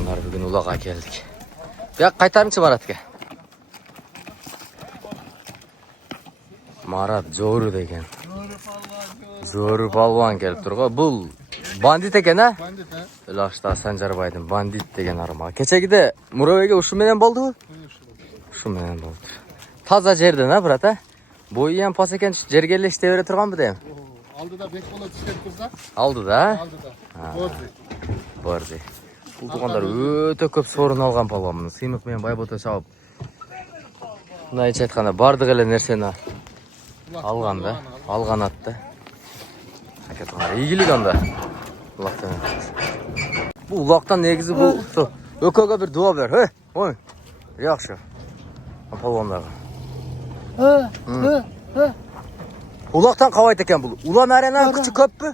Palvanlar bugün Ulak'a geldik. Ya kaytarınçı Marat'ga. Marat zoru degen. Zoru palvan kelip turga. Bu bandit eken ha? Bandit ha? Laşta Sanjarbay'dın bandit degen arma. Keçegide Murovege uşu menen boldu bu? Uşu menen boldu. Taza жерден ha Murat ha? Boyu hem pas eken jergelle iştevere turgan mı deyim? Aldıda bek bola tişket kızda. Aldı da? Aldıda. Borzi. Borzi. Бұл туғандар өте көп сорын алған палуанмын. Сыймық мен байбота шауып. Мынайынша айтқанда бардық эле нерсени алған да, алған атты. Ийгилик анда. Улактан. Бул улактан негизи бул өкөгө бир дуа бер. Ой. Жакшы. Палуандарга. Улактан кабайт экен бул. Улан аренанын күчү көппү?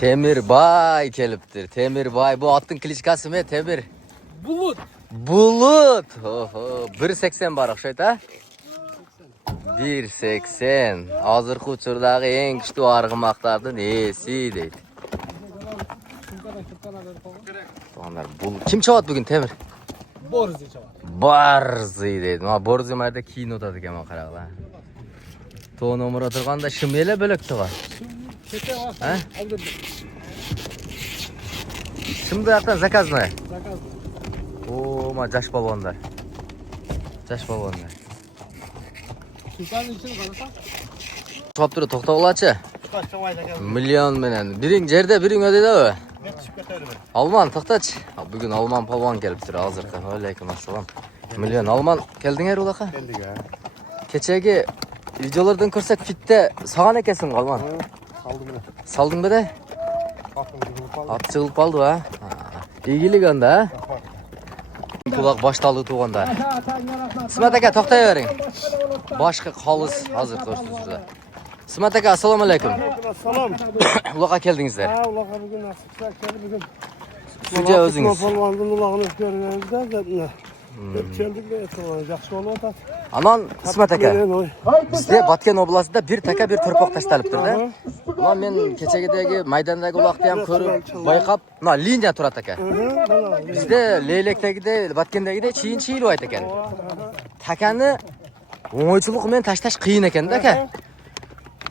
Temirbay keliptir. Temirbay. Bu attın klişkası mı? Temir. Bulut. Bulut. Oho. 1.80 var akşayt ha? 1.80. Hazırkı uçurdagi en güçlü argımaklardan esi deydi. Kim çavat bugün Temir? Borzi çavat. Barzi deydi. Ma Borzi mayda kiyin otadı keman karaqla. Toğun omur oturganda şımyele bölök tuğa. Çete var. Ha? Aldırdım. Şimdi yaktan zakaz mı? Zakaz. Oo, ma jaş balonlar. Jaş balonlar. Sultanın için kalırsa? Çoğap duru toktogulaçı. Kaç çavay zakaz. Milyon menen. Birin jerde, birin ödedi o. Ne çıkıp katarı ben. Alman toxtaç. Bugün Alman palvan geliptir hazırkı. Aleyküm assalam. Milyon Alman geldin her ulaka. Geldik ha. Keçegi videolardan ko'rsak fitte sağan ekesin Alman. Saldım bile. Saldın be de. Aklım gibi kaldı. At çığılıp kaldı ha. İyilik anda ha. Kulak baştalığı tuğanda. Sımat aka toxtayverin. Başka kalız hazır ko'rsatuvchilar. Sımat aka assalomu alaykum. Salam. Ulak'a keldingizler. Ha ulağa bugün nasip geldi bugün. Suca özünüz. Polvandın ulağını görünenizde zaten. Geldik de tamam. Yaxşı oldu da. Anan Sımat aka. Bizde Batken oblastida bir taka bir torpoq tashtalibdir da. Ulan men kechagidagi maydondagi uloqni ham ko'rib, bayqab, mana liniya turadi aka. Bizde Leylekdagidek, Batkendagidek chiyin-chiyin o'yat ekan. Takani o'ng'aychilik bilan tashlash qiyin ekanda aka.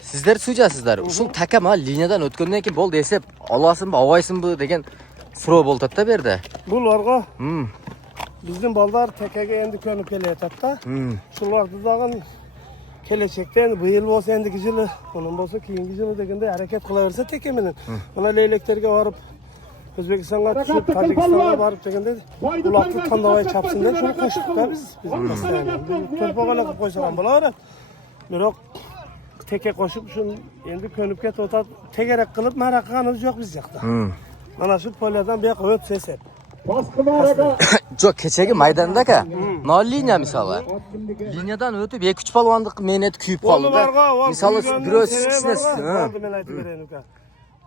Sizlar sujasizlar. Ushul taka mana liniyadan o'tgandan keyin bo'ldi desep, olasinmi, avaysinmi degan so'rov bo'ldi-da bu yerda. Bularga bizim ballar tekege endi könüp geliyor da. Şular dudağın gelecekten bu yıl olsa endiki yılı, onun olsa keyingi yılı degende hareket kılaverse tekeminin. Ona leyleklerge varıp Özbekistan'a düşüp Tacikistan'a varıp degende kulaklı tandavayı çapsın diye şunu koştuk da biz. Mesela törpağala koysalan bulalar. Biroq teke koşup şunu endi könüp get ota tegerek kılıp marakanımız yok biz yakta. Mana şu polyadan bir öp ses et. Жоқ, kechagi maydonda aka. No liniya misoli. Liniyadan o'tib 2-3 palvonlik menet kuyib qoldi. Misoli birov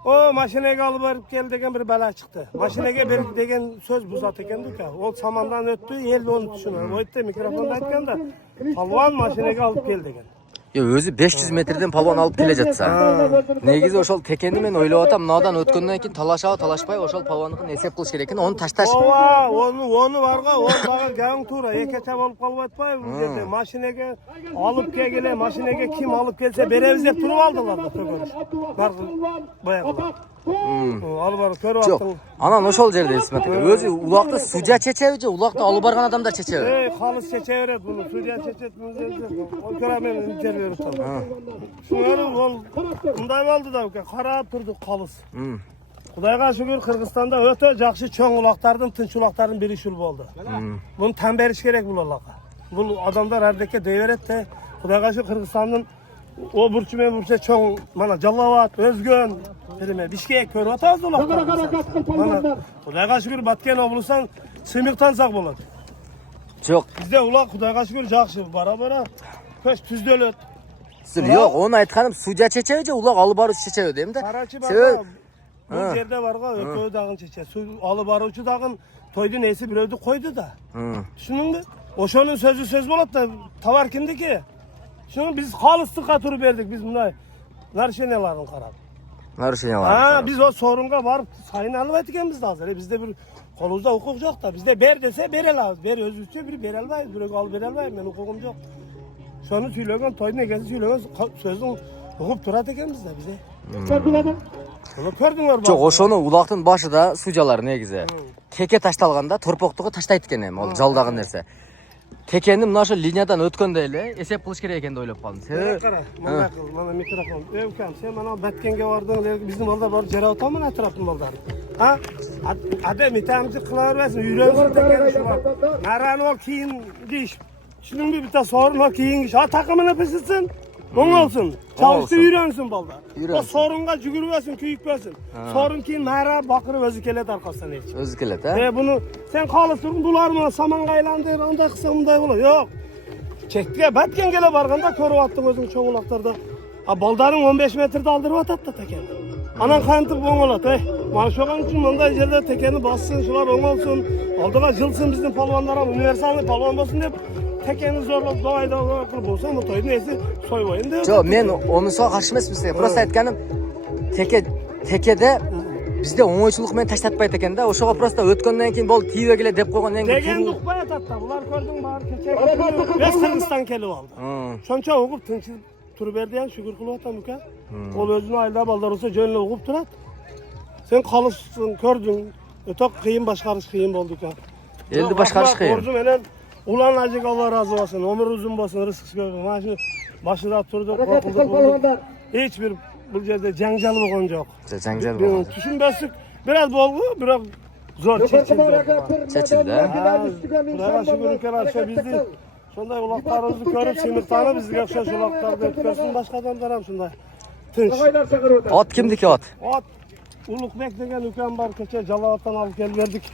O maşinaga alıp verip gel degen bir bela çıktı. Maşinaga berip degen söz buzat ekendi ka. O samandan öttü, el onu düşünür. O etti mikrofonda aytkan da palvon maşinaga alıp gel degen. Yo, o'zi 500 metrden palvon olib kela жатса. Negizi oshol tekenni men o'ylab atam, manadan o'tgandan keyin talashpay oshol palvonnikini esep qilish kerak ekan, onu tashlash. Ova, onu varga, o baga gang tura, ekecha olib qolib atpay, bu yerda mashinaga olib kelgile, mashinaga kim olib kelsa beremiz deb turib aldılar da to'g'ri. Barg'il boyag'lar. Olib borib ko'rib Yo'q, atdim. anan oshol yerda ismat aka. O'zi uloqni sudya chechavichi, uloqni olib borgan odamlar chechavi. Ey, xolis chechaveradi buni, sudya chechatmizda. O ko'ramen intervyu o'tdi. Şunları bunday oldu da qarab turdik xolis. Xudayga şükür Kırgızstanda öte yaxshi cho'ng uloqlardan tinch uloqlardan biri shul bo'ldi. Buni tan berish kerak bu uloqqa. Bu odamlar hardaka deyaveradi. Xudayga şükür Kırgızstandan o burçu cho'ng mana Jalovat, Özgön, bilme Bishkek ko'rib atasiz uloqlar. Mana Xudayga şükür Batken oblasidan simiqtan saq bo'ladi. Yo'q, bizde uloq Xudayga şükür yaxshi, bara-bara ko'ch tuzdo'lat. Yo'q, onu aytganim sudya chechavichi, uloq olib boruvchi chechavi deyimda. Bu yerde varga ötüğü dağın çeçe. Su alıp arıcı dağın toydu neyse bir ödü koydu da. Düşünün mü? Oşonun sözü söz bulup da tavar kimdi ki? Şunu biz halıstıkka turu verdik biz bunlar. Narşenelerin karab. Naruşenya var. Ha, biz o sorunga varıp sayın alıp etikemiz de hazır. Bizde bir kolumuzda hukuk yok da. Bizde ber dese berelaz. Ber öz üstü biri berelmayız. Biri al berelmayız. Ben hukukum yok. Şunu söylüyorum, toyun egesi söylüyorum. Sözün hukuk turat ekemiz de bize. Bunu gördüңөр Жоқ, ошону улактын башыда сужалар негизи. Теке ташталганда торпоктугу таштайт экен эми, ал жалдаган нерсе. Текени мына ошо линиядан өткөндө эле эсеп кылыш керек экен деп ойлоп калдым. Себеби кара, мына кыл, мына микрофон. Укам, сен мына Баткенге бардың, биздин балдар бар, жер атамын атраптын балдар. Ha? Adam itamcı kılavermesin, yürüyorsun tekeri şu var. Naran ol kiyin giş. Şunun bir tane sorun ol kiyin giş. Ha takımını pişirsin, on olsun. Çalıştı yürüyorsun balda. O sorunga cügürüversin, küyükversin. Sorun kiyin nara bakırı özü kelet arkasından hiç. Özü kelet ha? Bunu sen kalırsın, bular mı, saman kaylandı, onda kısa bunday olur. Yok. Çektiğe Batkengele barganda körü attın özün çoğulaklarda. Ha baldarın 15 metrede aldırıp atat da tekeni. Anan kanıtıp on olat Mana şoğan için onday yerde tekeni bassın, şular on olsun. Aldığa jılsın bizim palvanlara, universalni palvan bolsun dep tekeni zorlap doğayda kılıp olsa ama toyun neyse soybayın dep. Жоқ, мен онусуга каршы эмесмин сизге. Просто айтканым, текеде бизде оңойчулук менен таштатпайт экен да. Ошого просто өткөндөн кийин болду, тийбе келе деп койгондон кийин. Деген укпай атат да. Булар көрдүң баары кече. Бес Кыргызстан келип алды. Şonça угуп тынчы туруп берди ya, şükür kılıp atam uka. Ol özünü ayda balдар olsa jönle ugup turat. Sen kalırsın, gördün. Ötok kıyın başkarış kıyın boldu uka. Eldi başkarış kıyın. Borcu menen ulan acık Allah razı olsun. Ömür uzun bolsun, rızık gördün. Mana şu başında turduk, korkulduk. Hiçbir bu yerde janjal bolgon jok. Janjal bolgon. Düşünbesik biraz bolgu, biraz zor çekildi. Çekildi ha? Buraya şükür ülkeler bizdi. Şunday ulaklarımızı görüp sınıftanı bizge okşaş ulaklarda ötközsün başka adamlar ham şunday. Tınç. At kimdiki at? At Ulukbek degen ülkem var keçe Jalavat'tan alıp gel verdik.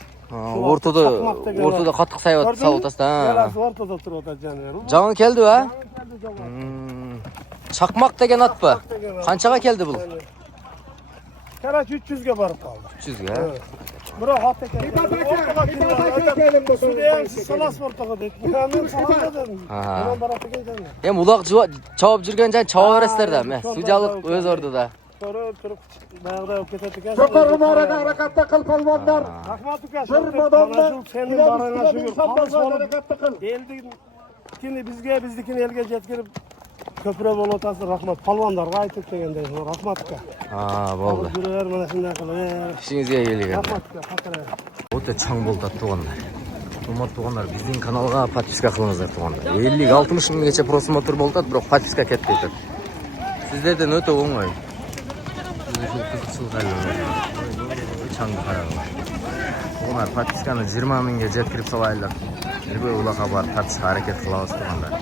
Ortada katık savutası da. Belası ortada oturup da canver. Жаңы келди ба? Çakmak деген at mı? Kançaga keldi bu? Karaç 300'ge barıp kaldı. 300 ga. Bırak at eken. Sudeyem siz salas ortaga deyip. Ben salasa dedim. Ben barıp eken canver. Hem ulak çabap жүрген жан чаба бересиздер да. Сужалык өз ордуда. Turup dağda yok ketettik. Sokarım arada harekatta kıl palvanlar. Rahmat uka. Bir madamda senin barına şükür. Kalış olup harekatta kıl. eldin. Kini bizdikini elge jetkirip köprü bol otası rahmat. Palvanlar qaytıp degende. Rahmat uka. Болду. Жүрер mana shunday qilib. İşingizge келген. Rahmat uka. Hakikaten. Өтө чаң болду туугандар. Урматтуу туугандар, биздин каналга подписка кылыңыздар туугандар. 50-60 миңгече просмотр болуп атат, бирок подписка кетпей атат. Сиздерден өтө оңой. Чаңды караңыздар. Туугандар, подписканы 20 миңге жеткирип салайлар. Небе улакка барып тартышка аракет кылабыз туугандар.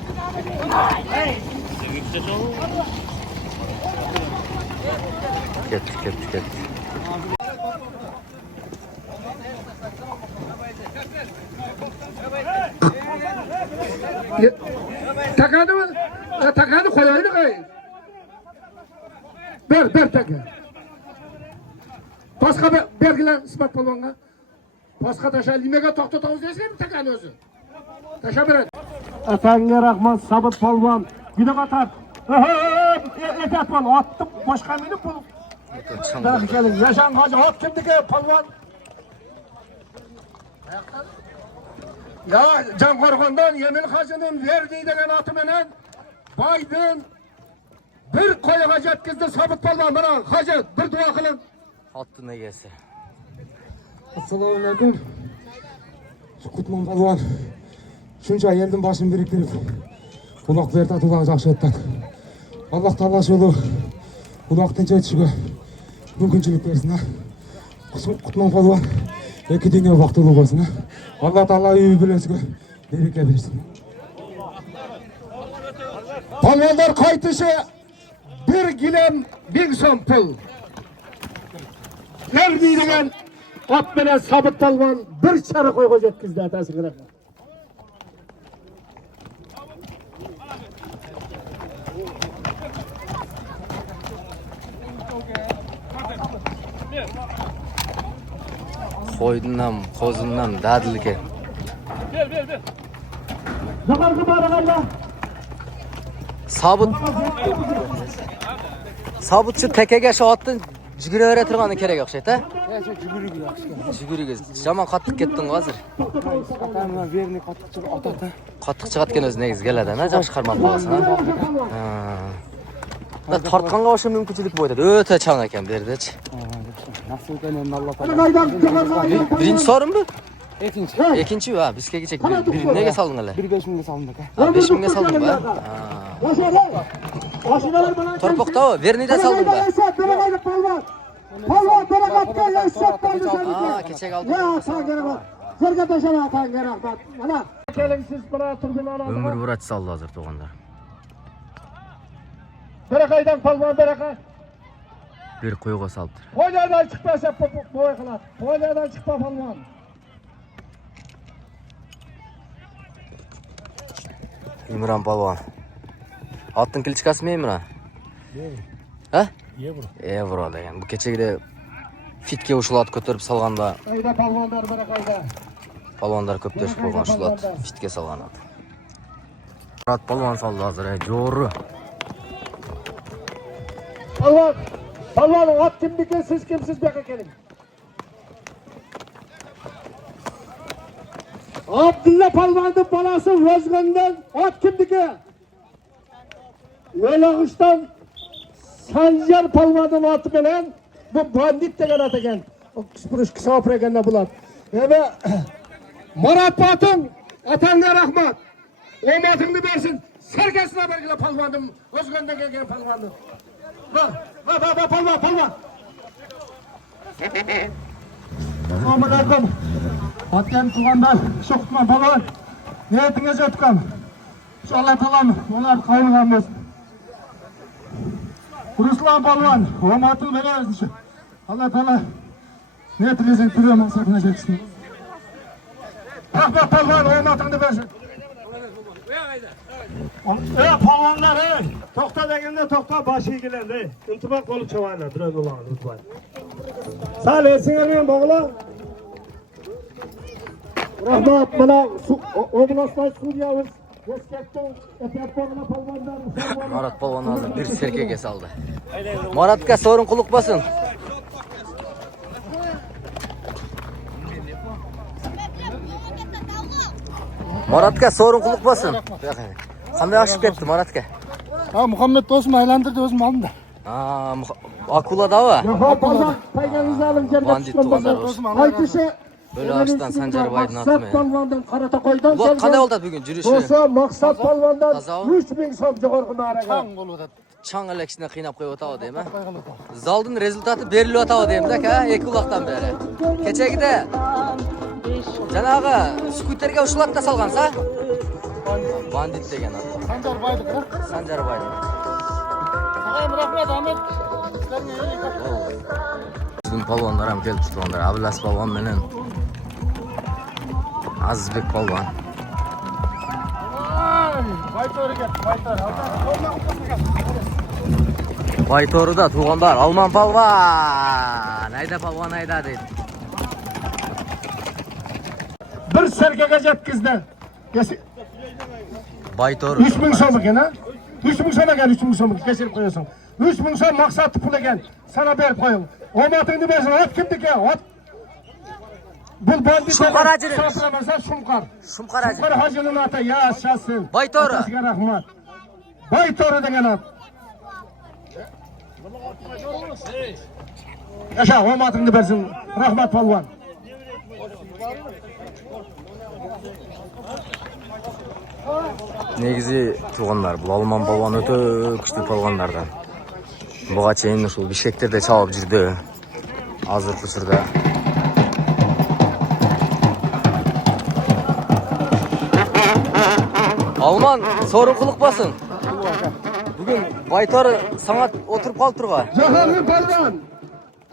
Kettik. Takadı mı? Takadı koyaydı kay. Ber takı. Başka bergiler ispat palvanga. Başka taşa limege toxtatavuz desene mi takanı özü? Taşa beret. Efendiye rahmat sabit palvan. Güdük atar. Etet bol attım başka mıydı bu? Ben gelin yaşan hacı at kimdiki palvan? Ya Can Korkan'dan Yemin Hacı'nın verdiği degen atı menen Baydın bir koyuğa jetkizdi sabit palvan bana Hacı bir dua kılın. Attın egesi. Assalamu alaikum. Kutman palvan. Şunca elдің başын biriktirip Ulak verdi atılan жақсы еттен. Allah Taala жолы Ulak'tan жетішігі мүмкіншілік берсін. Kutman palvan. Екі дүние вақтылы болсын. Allah Taala үйі білесігі береке берсін. Palvanlar kaytışı bir gilem 1000 som pul. Verdiği degen at menen sabit palvan bir çarı koyga jetkizdi atası kırak. Koydundan, kozundan dadilge. Zamanı baraganda. Sabıtçı tekege şu attın жүгіре тұрғаны керек оқшайды, а? жүгірігі жақсы. Жүгіреге жаман қаттық кеттің ғой қазір. Атамынан верный қаттық шығып атады. Қаттық шығаткен өзі негізі келеді, ана жақсы қармап қаласың, а? Тартқанға ошы мүмкіншілік бойды. Өте чаң екен бердечі. Nasıl önemli Allah Birinci sorun mu? Ekinci. Ekinci ha, biz geçecek. Neye saldın hele? 1.5 mingga salındık. Ha, 5 binge saldın mı? Torpakta o, Verni'de saldın mı? Aa, keçek aldım. Ömür Murat saldı hazır doğanlar. Berekaydan palvan berekay. Bir koyuğa saldır. Koylardan çıkmasa boy kılar. Koylardan çıkma palvan. İmran Palvan. Attın kılıçkası mı İmran? Ha? Evro degan. Bu keçegide fitke uşulat көтөрүп салганда Kayda palvanlar berekayda. palvanдар көптөшүп койгон ушулат фитке салган ат. Мурат Palvan салды азыр, жору. Palvan. Palvan at kimdiki siz kimsiz beka kelin. Abdullah Palvan'ın balası Özgün'den at kimdiki? Velağış'tan Sancar Palvan'ın atı bilen bu bandit degen at eken. O kıspırış kısa apregen bulat. Ve Murat Batın atanga rahmat. O matını versin. Serkesine belgile Palvan'ın Özgün'den gelgen Palvan'ın. Bak Palvan. Assalamualaikum. Atgan tuğanlar, şoqtman Palvan. Niyetiniz ötkan. Allah talam, onlar kayılgan olsun. Ruslan Palvan, omatını veririz. Allah taala niyetinizin türü maksatına geçsin. Rahmet Palvan, omatını versin. Palvanlar, toqta degende toqta başı egilendi. İntibak olup çavaylar, biraz olan lütfen. Sağ olasın boğula. Rahmat, bana Oblastay Suriyavuz. Murat Palvan hazır bir serkege saldı. Murat'ka sorun kuluk basın. Murat'ka sorun kuluk basın. Qanday aşıp ketdi Murat'ka? Ha Muhammed dostum aylandırdı özüm aldım da. Aa, akula da var. Bandit tuğanlar olsun. Böyle ağaçtan Sancar Bay'ın atı mı? Ulan qanday oldu bugün жүрüşü? Olsa maksat palvandan Таза. 3000 som жоғарғы narıға. Çan kolu da. Çaң elekisine kıynap koyup atağı deyim ha. Zaldın rezultatı berilip atağı deyim de ha, iki ulaqtan beri. Keçegide janağı skuterge uşulat da salgansa? Bandit degen at. Sancar baydık ha. Sancar Bay'ın. Ağam rahmet Ahmet. Sizlerine iyilik yapın. Bizim palvanlar hem kelip tutanlar. Abilas Palvan menen Azizbek Palvan. Baytoru gel, baytoru. Baytoru'da tuğanlar Alman Palvan. Ayda Palvan ayda deydi. Bir serkege jetkizdi. Baytoru. 3000 som ekan ha? 3000 som ekan, 3000 som kesirip koyasan. 3000 som maksatlı pul ekan. Sana berip koyun. Omatını versin. At kimdiki? At. Bu bandit Şumkar Hacı'nın. Sapramasa Şumkar. Şumkar Hacı. Şumkar Hacı'nın atı yaşasın. Baytoru. Atasına rahmat. Baytoru degen at. Yaşa omatını versin. Rahmat Palvan. Negizi tuğanlar. Bu Alman Palvan öte güçlü palvanlardan. Buğa çeyin uşul Bişkekтерде çalıp жүрдü. Azırkı sırda. Alman sorun kılık basın. Bugün Baytar sanat oturup kaldı turga. Cahanlı Palvan.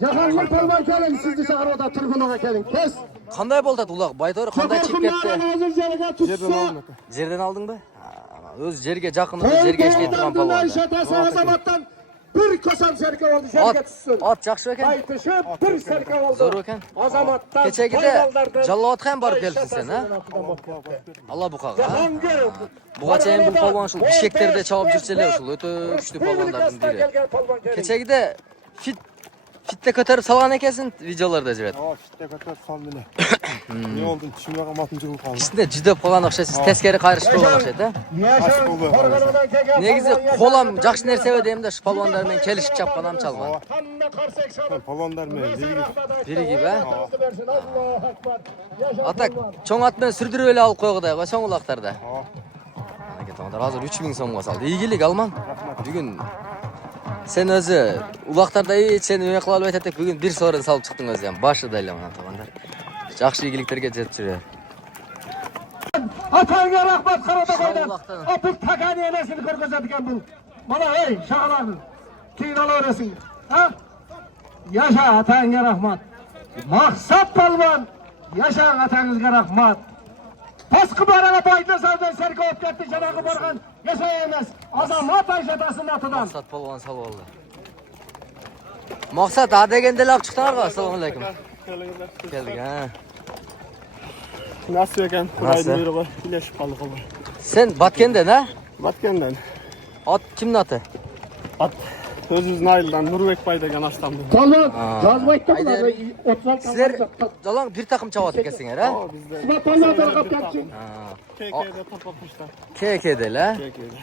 Cahanlı Palvan gelin sizni çağırıp da tribünaga gelin. Kes. Qanday bo'ldi ulaq? Baytar qanday chiqib ketdi? Yerden tutsa. Жерден алдың ба? Өз жерге жақын, өз жерге іштей тұрған Palvan. palvan. Azamattan bir kosam serke oldu. Serke tutsun. At жақсы екен. Baytışıp bir serke oldu. Зор екен. Azamattan. Кечегиде жаллауатқа hem барып келіпсің сен, а? Алла бұқаға, а? Буга чейин бұл palvan ушул Бишкектерде чабып жүрсе эле ушул өтө күчтүү palvandардын бири. Кечегиде fit Fitte ko'tarib salgan ekansan videolarda jirat. Fitte ko'tarib salmini. Ne oldu? Tushunmay qolmadim jig'ib qoldim. Ishni juda bo'lgan o'xshaysiz, teskari qarishib bo'lgan o'xshaydi. Negizi qo'lam yaxshi narsa deyimda shu polvonlar men kelishib chapqan ham chalman. Polvonlar men Birigi ba. Atak cho'ng at bilan surdirib ele olib qo'yg'day va so'ng uloqlarda. Aka hozir 3000 so'mga soldi. Iyilik alman. Bugun sen o'zi uloqlarda seni nima qilib aytadi, bugun bir so'rin solib chiqding o'zi ham. Boshida aylaman tomonlar. Yaxshi iyiliklarga yetib yurar. Atanga rahmat qarata qo'ydim. Opik takani enasini ko'rsatgan bu. Mana ey shag'alani. Keyin olaverasing. Ha? Yasha atanga rahmat. Maqsad polvon. Yasha atangizga rahmat. Pasqi baraga boyda savdan serga o'tib ketdi, janoga borgan. Yasha emas. Azamat Ayshatasining atidan. Maqsad polvon sal bo'ldi. Maqsad a degandalar chiqdilar. Assalomu alaykum. Keldik ha. Nasıl ekan? Xudoning buyrug'i ilashib qoldi qo'l. Sen Batkendan ha? Batkendan. Ot kimning oti? At O'ziz Naildan Nurbekbay degan astam bu. Polvon, yozmaydi bular. 36 Sizlar dalang bir taqim chavat ekansinglar ha? Polvon tarqab ketdi. KK'da topmoqmishlar. KK'da.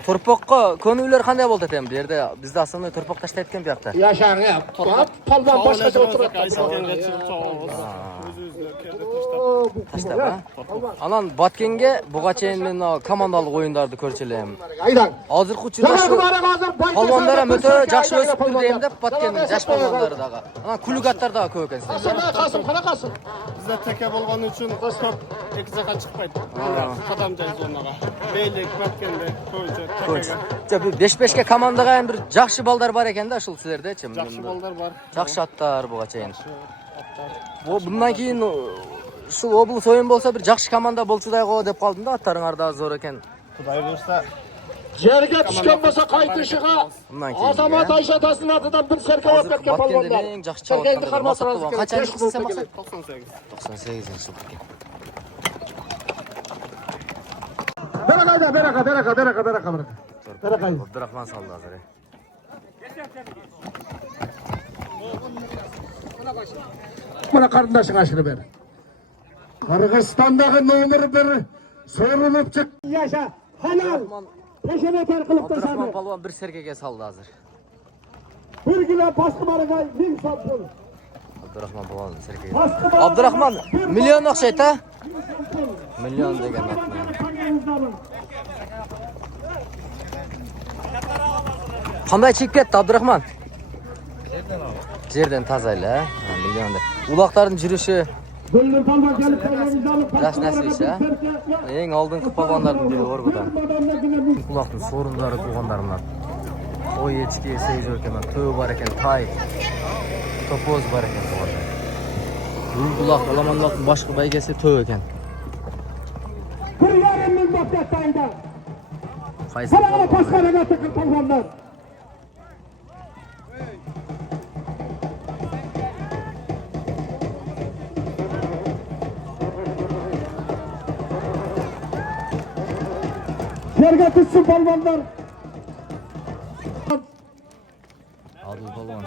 Turpoqqa ko'ngillar qanday bo'ldi ekan bu yerda? Bizda aslida turpoq tashlab bu yoqda. Yashang, polvon boshqacha o'tiribdi. Tashlab ha? Anan Batkenga bugacha men komandalik o'yinlarni ko'rchilayman. Aydan. Hozirgi uchrashuv polvonlar ham o'ta yaxshi o'sib turdi endi Batkenning yosh polvonlaridaga. Ana kulgatlarda ko'p ekan sizlar. Qasim, qanaqasi? Bizda taka bo'lgani uchun ko'p ekzaga chiqmaydi. Qadam joy zonaga. Beylik Batkenda qo'ycha takaga. 5-5 ga komandaga ham bir yaxshi baldar bor ekanda shu sizlarda-chi? Yaxshi baldar bor. Yaxshi atlar bugacha endi. Bu bundan keyin shu oblis o'yin bo'lsa bir yaxshi komanda bo'lsa-da deb qoldim-da, atlaringlarda zo'r ekan. Xudoy bersa Yerga tushgan bo'lsa qaytishiga Azamat Ayshatasining atidan bir serka olib ketgan polvonlar. Eng yaxshi chavatdan qanchalik qilsa maqsad? 98. 98 yil. Beraka. Abdurahmon soldi hozir. Mana qarindashing ashini ber. Qirg'izistondagi nomer 1 so'rilib chiq. Yasha, halol. Peshona qilib tashladi. Abdurahmon polvon bir serkaga soldi hozir. Bir kilo pasqi baraga 1000 so'm pul. Abdurahmon polvon serkaga. Abdurahmon million o'xshaydi. Million degan otni. Qanday chekib ketdi Abdurahmon? Yerdan tozayla, millionda. Uloqlarning yurishi Rasnasicha. Eng oldingi polvonlarning biri bor budan. Uloqning so'rinlari tug'anlarimlar. Qo'y echki seyjor ekan, to'y bor ekan, tay. To'poz bor ekan tug'anlar. Uloq olamonlarning boshqa baygasi to'y ekan. 1,5 ming botga tayda. Faysal polvonlar. Yerga tushsin polvonlar. Adil polvon.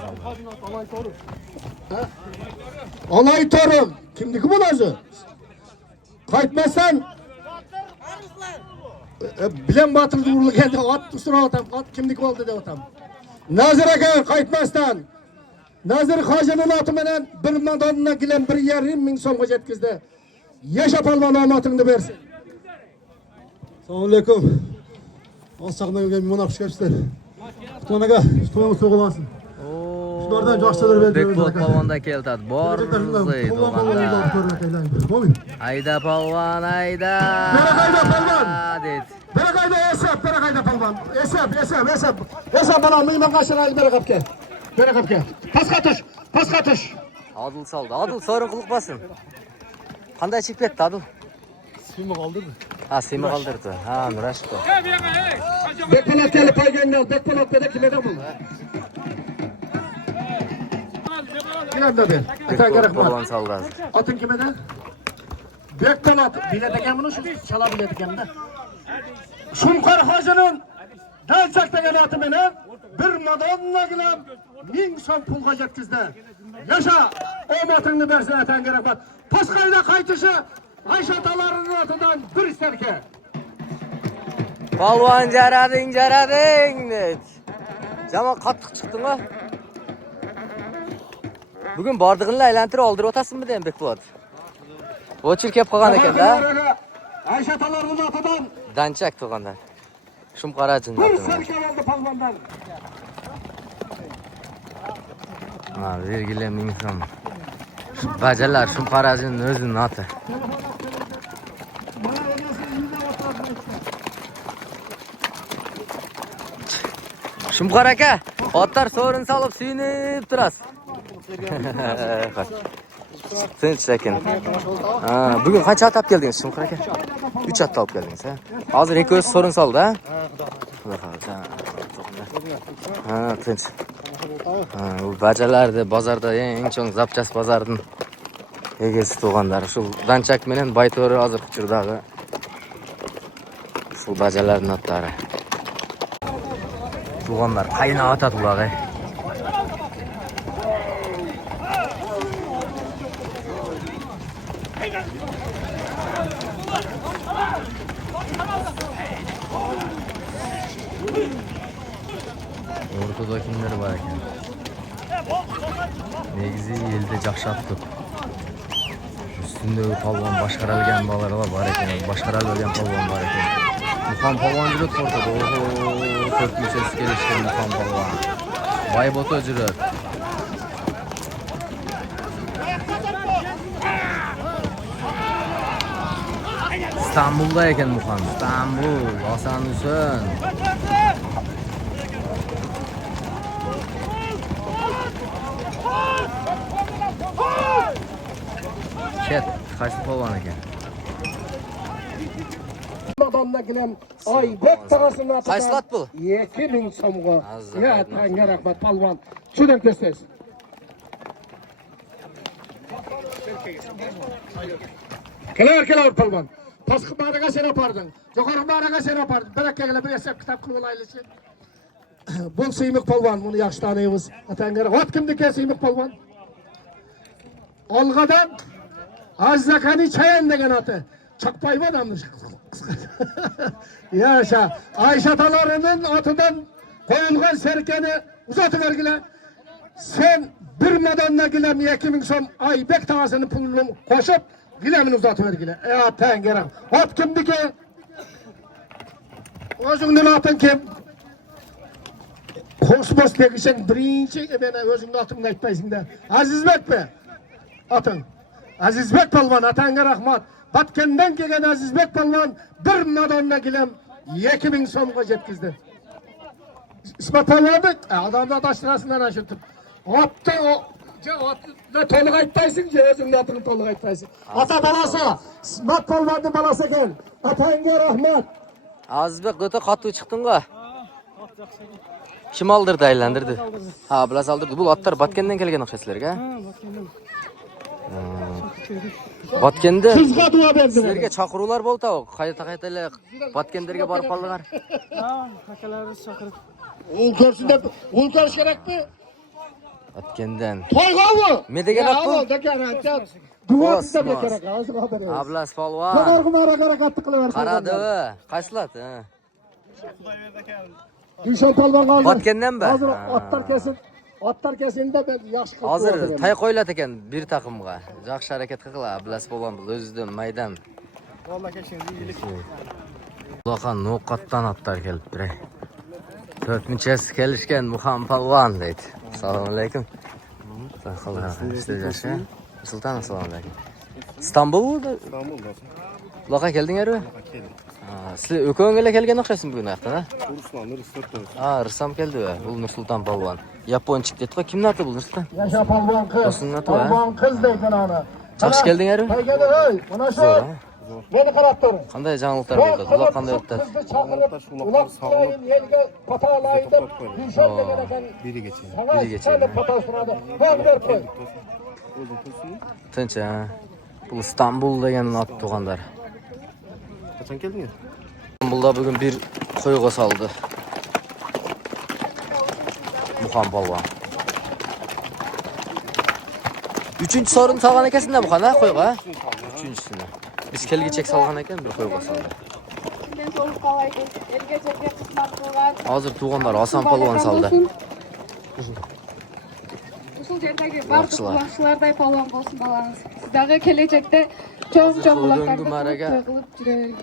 Olay to'rim. Kimniki bu o'zi? Qaytmasan. Bilen batırdı urilganda ot so'rayapman. Ot kimniki bo'ldi deb o'tam. Nazir aka qaytmasdan. Nazir hojining oti bilan bir madondan keyin 1,5 ming so'mga yetkazdi. Yasha polvon omadingni bersin. Assalomu alaykum. Osaqdan kelgan mehmon xushkashlar. Xudonaga to'g'ri so'g'ilsin. Shulardan yaxshilar berdi. Bekbot polvonda keldi. Ayda polvon, ayda. Berakayda polvon. Dedi. Berakayda berakayda polvon. Esab bana mehmon qashirali berakapga. Berakapga. Pasqa tush. Adil soldi. Adil so'rin qiliq basın. Qanday chiqib ketdi Adil? Suymi qoldirdi. Ha, suymi qoldirdi. Ha, Nurashko. Bekpolat kelib qolganlar. Bekpolat dedi kimeda bu? Kimda ber? Atanga rahmat. Polvon soldi. Oting kimeda? Bekpolat bilet ekanmi shu chala bilet ekanda. Shumqor hojining dalchakdagi oti bilan bir Madonna gilem 1000 so'm pulga yetkizdi. Yaşa, omatingni bersin atanga rahmat. Toshqayda qaytishi Ayşe atalarının atidan bir isterke. Palvon jarading deb. Jama qattiq chiqdingmi? Bugun bordig'inni aylantirib oldirib o'tasizmi dedim Bekbulot. O'chil kelib qolgan ekan-da. Ayşe atalarının atidan Danchak tug'anlar. Shum qarajin. bir isterke oldu palvondan. Ha, vergilar 1000 so'm. Shu bajalar shum qarajin o'zining oti. Shumqor aka, otlar so'rin solib suyunib turasiz. Tinch lekin. Ha, bugun qancha ot olib keldingiz Shumqor aka? 3 ot olib keldingiz, ha? Hozir ikkovi so'rin soldi, ha? Xudo xohlasa. Ha, tinch. Ha, bu bajalarni bozorda eng cho'ng zapchas bozorining egasi tug'anlar. Shu Danchak bilan Bayto'ri hozir Quchurdagi shu bajalarning otlari. Tug'anlar qayna otadi ular. Ortada kimler var ekan? Negizi yilda jaqshapti. Üstünde palvon boshqarilgan bolalar bor ekan, boshqarilgan palvon bor ekan. Muham palvon juda to'rtada. Oho, 4 muchasi kelishgan muham palvon. Bayboto jurur. İstanbul'da ekan muham. İstanbul, Hasan Hüseyin. Ket, qaysi polvon ekan? Madonna gilem Aybek tarafından atidan Qaysi ot bu? 2000 so'mga. Azza Ya tanga rahmat palvon. Shundan ko'rsiz. Kelar palvon. Pastqi baraga sen aparding. Yuqori baraga sen aparding. Barakkaga bir hesab kitob qilib olaylik. Bu Siymiq palvon, buni yaxshi taniymiz. Atanga ot kimniki Siymiq palvon? Olg'adan Azzakani Chayan degan oti. Chaqpaymi odamni? Yaşa. Ayşe atalarının atidan qo'yilgan serkani uzatib bergilar. Sen bir Madonna gilem 2000 so'm Aybek tağasının pulunu qo'shib gilemini uzatib bergilar. Tangaram. Ot kimniki? O'zingning oting kim? Qo'shbos tegishing birinchi meni o'zingning otingni aytmaysingda. Azizbekmi? Oting. Azizbek palvon, atanga rahmat. Batkendan kelgan Azizbek palvon bir Madonna gilem 2000 so'mga yetkizdi. İsmat palvonni odamni adashtirasidan ashitib. Otni to'liq aytmaysiz, o'zingni otini to'liq aytmaysiz. Ota balasi, İsmat palvonni balasi ekan. Atanga rahmat. Azizbek o'ta qattiq chiqding-ku. Kim oldirdi, aylantirdi? Ha, bilas oldirdi. Bu otlar Batkendan kelgan o'xshasizlarga? Ha, Batkendan. Batkenda Sizga duo berdim. sizlarga chaqiruvlar bo'ldi. Qayta-qaytalar Batkenderga borib qoldilar. Ha, akalarni chaqirib. Ul ko'rsinda, ul ko'rish kerakmi? Batkendan. To'yg'ovi. Men degan ot bu. Duo Os, deb os. kerak, hozir xabar yo'q. Ablas polvon. To'g'ri harakat qilaversin. Qaradi. Qaysilat? Gulshan polvon hozir. Batkendanmi? Hozir otlar kesinda ben yaxshi qilib. Hozir tay qo'ylat ekan bir taqimga. Yaxshi harakat qilinglar. Ablas polvon o'zidan maydon. Uloqan no'qatdan otlar kelibdi. 4 muchasi kelishgan Muham polvon deydi. Assalomu alaykum. Sultan assalomu alaykum. İstanbulda? İstanbul'da. Uloqa keldinglar-mi? Sizlar o'ko'nglar kelgan o'xshaysiz bugun haqda, ha? Ruslanlar istetdi. Ha, Risom keldi. Bu Nursulton polvon. Yaponchik dedi. Kimni oti bu Nursulton? Yaşa polvon qiz. Do'stingni oti, ha? Polvon qiz deydi ona. Yaxshi keldinglar-mi? Qaygada ey, mana shu. Zo'r, ha? Meni qarab tur. Qanday jangliqlar bo'ldi? Ular qanday o'tdi? Ular sog'lib yerga patalaydi. Gulshan degan ekan. Biri geçin. Biri geçin, Sana ha. patasiradi. Bak ver qo'y. O'zim tursun. Tinch, ha? Bu İstanbul degan ot tug'anlar. Qachon keldingiz? İstanbulda bugün bir qo'yga soldi. Muhan polvon. 3-chi so'rini salgan ekansiz-da Muhan, ha, qo'yga? 3-chisini. Biz kelgichek salgan ekan, bir qo'yga saldi. Men so'lib qolaydi. Elgacha xizmat qilgan. Hozir tug'anlar Hasan polvon saldi. Usul yerdagi barcha yaxshilarday polvon bo'lsin bolangiz. Sizlarga kelajakda cho'ng-cho'ng buloqlarda qilib juravering.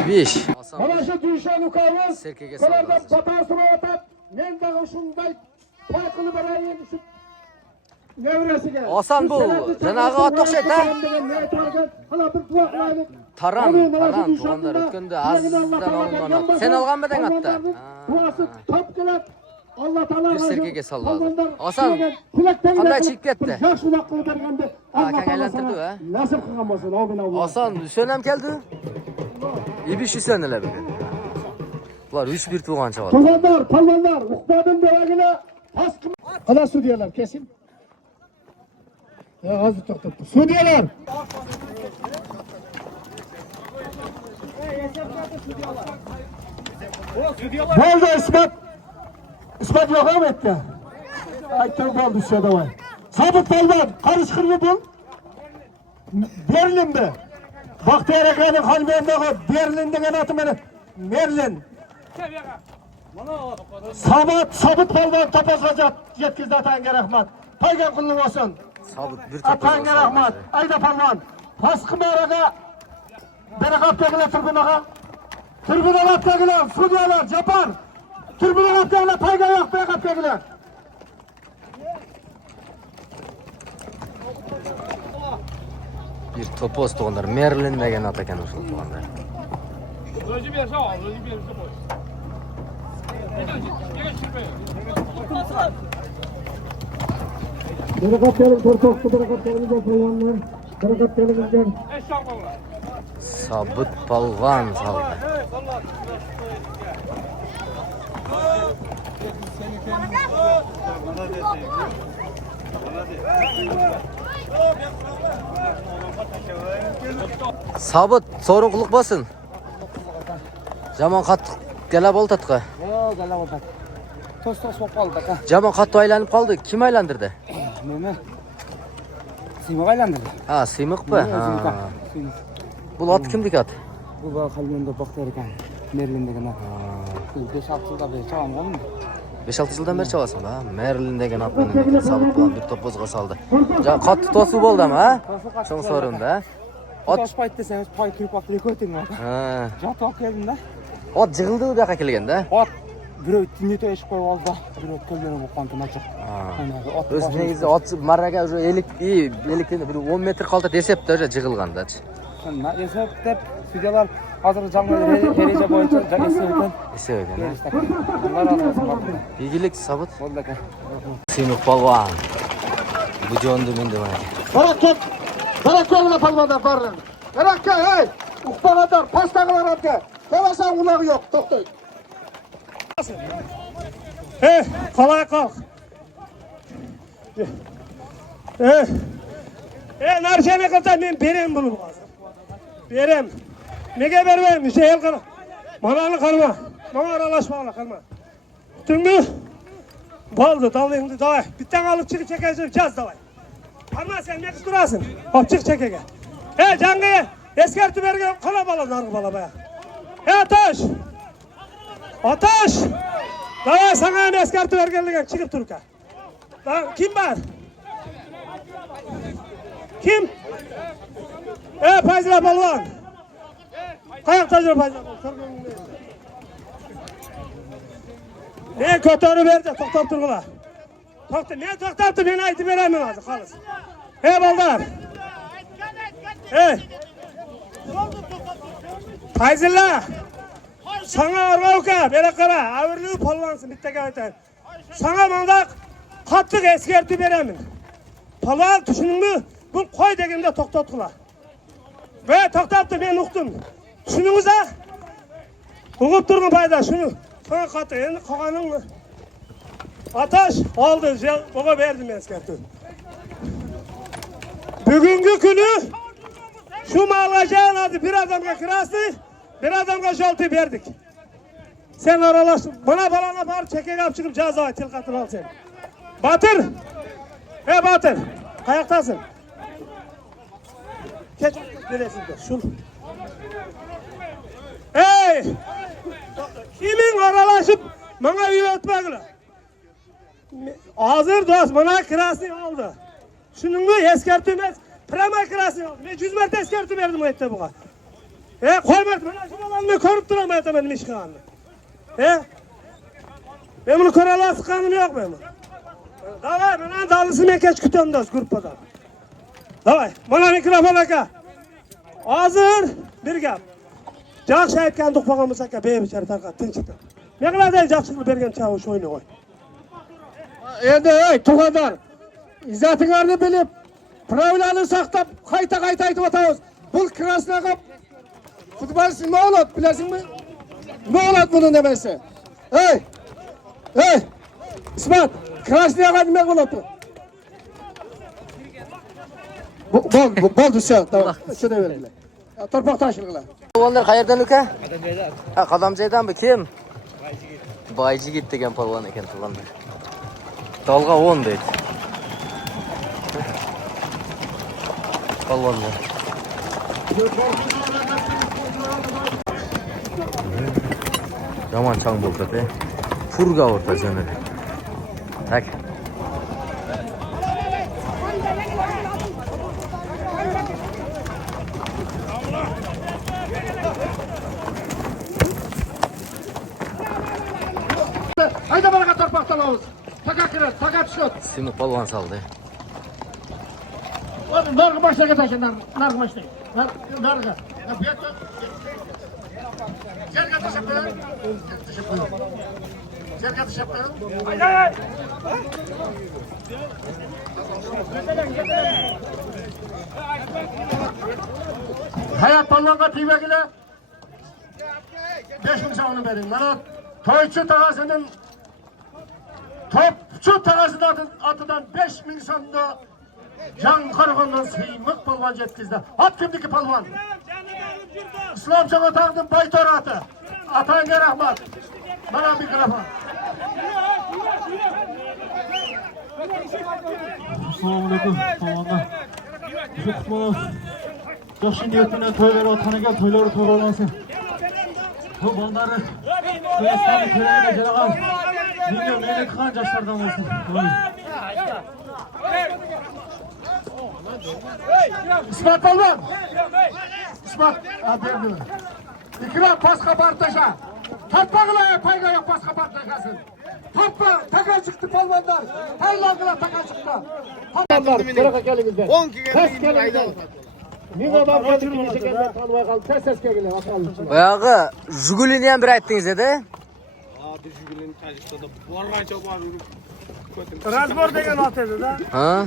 Ibish. Mana shu Dushan ukamiz Serkaga bulardan saldi. batosini o'tab, men de shunday to'y qilib berayim shu nevrasiga. Hasan bu, janaga ot o'xshaydi, ha? Hala bir duo qilaylik. Taran tug'anlar o'tganda azizdan olgan ot. Sen olganmiding otda? Duosi top keladi. Alloh taolo Bir serkaga saldi. Hasan, qanday chiqib ketdi? Yaxshi uloq qilib berganda Alloh taolo aylantirdi, ha? nasib qilgan bo'lsin. Omin Alloh. Hasan, Hüseyin ham keldi. Ibish Hüseyinlar bugun. Bular 3-1 tug'an chaval. Polvonlar, uqbadim beragina tasqim. Qana sudyalar kesin. Ya hozir to'xtab. Sudyalar. Bo'ldi isbat. İspat yok mu etti? Aytib bo'ldi shu davay. Sabit polvon, qarishqirli bo'l. Berlinda. Baxtiyor akaning xonadonidagi Berlin degan oti meni Merlin. Sabit polvon topasga yetkizdi atanga rahmat. To'ygan qulluq bo'lsin. Sabit bir to'p. Atanga rahmat. Ayda polvon. Pasqimaraga beraqatdagilar tribunaga. Tribunalardagilar, sudyalar, Japon. Tribunalardagilar to'yga yo'q beraqatdagilar. Bir topoz tug'anlar Merlin degan ot ekan o'sha tug'anlar. Beraqatdagilar to'rtoqda beraqatdagilar polvonlar. Beraqatdagilar. Sabit polvon saldi. Sabit so'rin quliq bo'lsin. Jamon qattiq gala bo'ltatqa. Yo'q, gala bo'ldi. To's bo'lib qoldi aka. Jamon qattiq aylanib qoldi. Kim aylantirdi? Meni Simiq aylantirdi. Ha, Simiqmi? Ha. Bu ot kimniki ot? Bu qalbimda Baxtiyor ekan. Merlin degan ot. 5-6 yildan beri chavanman. 5-6 yildan beri chavasanmi? Ha, Merlin degan ot bilan Sabit bilan bir topozga saldi. Ja, qattiq to'suv bo'ldimi, ha? So'ng so'rinda. Ot payt desangiz, pay kirib qolib ko'rdingmi? Ha. Jat olib keldim-da. Ot jig'ildi bu yoqqa kelganda. Ot birov tinito eshib qo'yib oldi. Birov qo'ldan bo'lib qoldi machiq. O'z negizi ot marraga уже 50 bir 10 metr qoldi desepdi o'sha jig'ilganda-chi. Nima esab deb sudyalar hozir jamg'ar reja bo'yicha ekan. Esab ekan. Alloh razı olsun. Yigilik Sabit. Bo'ldi aka. Simiq polvon. Bu jo'ndi menda mana. Barakat. Barakat bilan polvonlar barin. Barakat, hey! Uqbalador, pastagilar aka. Qolasan ular yo'q, to'xtang. Qalay qol. Narxani qilsa men berem buni hozir. Berem. Nega bermayman? O'sha el qara. Manani qarama. Mana aralashmoqlar qarama. Tungmi? Bo'ldi, davlingni davay. Bittaga olib chiqib chekaysan, jaz davay. Qarama sen nega turasan? Hop chiq chekaga. Jangi eskartib bergan qala bola, narg'i bola baya. Tosh. Otash. Davay sana ham eskartib berganligin chiqib turka. Kim bor? Kim? Fayzla polvon. Qayoqda yur Fayzla? Men ko'tarib berdi, to'xtab turinglar. To'xta, men to'xtabdi, men aytib beraman hozir, xolos. Baldar. Fayzla. Sana arvoka, bera qara, avirli polvonsin bittaga aytay. Sana manda qattiq eskartib beraman. Polvon tushundingmi? Bu qo'y deganda to'xtatdilar. Ve to'xtatdi, men uqdim. Tushundingizmi? O'qib turgan payda shuni. Sana qattiq, endi qolganingmi? Atash oldi, o'qa berdim eskartib. Bugungi kuni shu mag'lajanadi bir odamga kirasdi, bir odamga jolti berdik. Sen aralaş. Bana balana var çekek yap çıkıp ceza tilkatını al sen. Batır. Batır. Kayaktasın. Geç. Neresinde? Şul. Kimin aralaşıp bana üretmekle? Hazır dost bana kirasını aldı. Şunun da eskertmez. Prema kirasını aldı. Ben 100 mert eskertü verdim o ette buğa. Koy mert bana şu balanını korup duramaydı benim işkanını. Ben bunu korala sıkanım yok benim. Davay bana dalısı ben geç kütüyorum dost gruppada. Davay bana mikrofon aka. Hazır bir gap. Жақсы айтқан тұқпаған болсақ бейбіт тарқа тыншықты. Ne kadar da жақсылық берген çavuş oyunu koy. Endi tuğanlar, izzetіңерді біліп, правиланы сақтап, қайта айтып атабыз. Бұл красныға futbolist ne olur bilesің mi? Ne olur bunun demesi? İsmet, krasныға ne olur? Boldu sen, tamam. Şurada verelim. Torpak taşırgılar. Polvonlar qayerdan uka? Qadamjoydan bu kim? Bayjigit degan polvon ekan polvonlar. Dalga 10 deydi. Polvonlar. Yomon chang bo'ldi-da. Furga o'rta jo'nadi. Tak. Haydi bana torpaktan alırız. Taka kirer, taka çıkıyor. Simi polvon saldı. Nargı başına taşın, nargı başına. Nargı. Cerga teşekkür. Cerga teşekkür. Hayat palvonga tiyvegile 5.000 sağını verin. Bana toyçu tağasının topçu tağasının atıdan 5.000 sonunda can karıgından sıymık palvan jetkizdi. At kimdiki palvan? İslam Çağatağı'nın baytor atı. Atanga rahmat. Bana mikrofon. Assalamualaikum palvonlar. Shu kutmoq yaxshi niyatidan to'ylar otaniga to'ylari to'g'rilansin. Bu bondari O'zbekistonning ko'ragida jaragan dunyo meni qilgan yoshlardan bo'lsin. İsmet palvan. İsmet. Aferin. İkram paska partaşa. Tatbağla payga yok paska partaşasın. Topla taka çıktı palvanlar. Haylandılar taka çıktı. Palvanlar bırak elimizden. 10 kere elimizden. Bir adam kaçırmıyor şekerden tanıma kaldı. Ses geliyor bakalım. Bayağı Jugulini ham bir aytdingiz edi. Abi Jugulini tajikda borgancha borib yurib. Razbor degan ot edi da. Ha?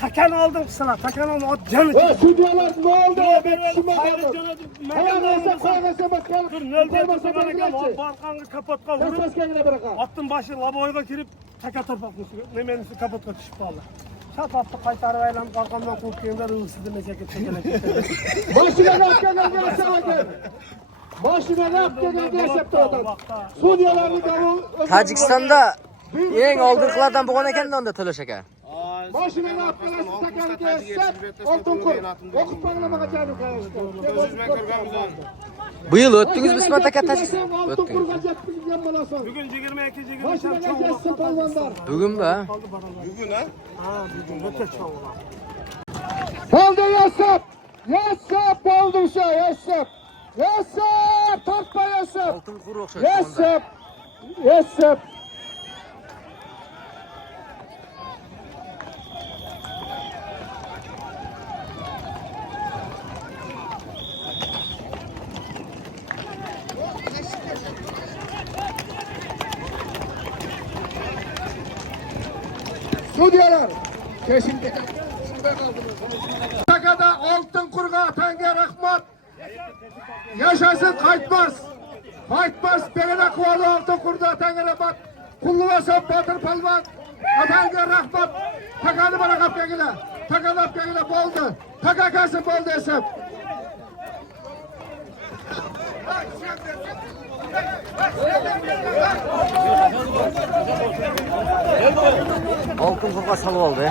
Takan oldim qisana. Takan oldim ot canı. Sudyalar ne oldu? Ben Hayır düşünmedim. canı. Hayırlısı koyarsa bakalım. Dur nölde tutmadan ekan balkanı kapotqa vurib. Ses geliyor bırakalım. Attın başı laboyga kirib taka torpaqni nemenisi kapotqa tushib qoldi. Çapapni qaytarib aylanib qalqamdan quvib kelganda rivsiz demese ketgan. Başına kapkadan gelse bakın. Başına kapkadan gelse adam. Sudyalarını davul. Tojikistonda eng oldingilardan bo'lgan ekanda unda To'lash aka. Başına kapkadan takarı gelse altın kur. Okut bağlamağa canı kayıştı. O'zimizdan ko'rganmiz onu. Bu yil o'tdingizmi İsmat aka Tojikiston? Altın kurga jettirilgan bo'lasan. Bugun 22 Başına geçsin palvanlar. Bugunmi? Bugun ha? Ha, bugun o'ta cho'g'. Oldu Yosip. Yosip oldu şu Yosip. Yosip tortma Yosip. Oltin qur o'xshaydi. Yosip. Yosip. Sudyalar. Kesinlikle. Takada altın kurga atanga rahmat. Yaşasın kaytmaz. Kaytmaz. Begene kuvalı altın kurga atanga rahmat. Kulluvasan Batır Palvan. Atanga rahmat. Takanı bana kap begine. Takalap begine boldu. Taka kalsın boldu hesap. Altın kurga salып aldı.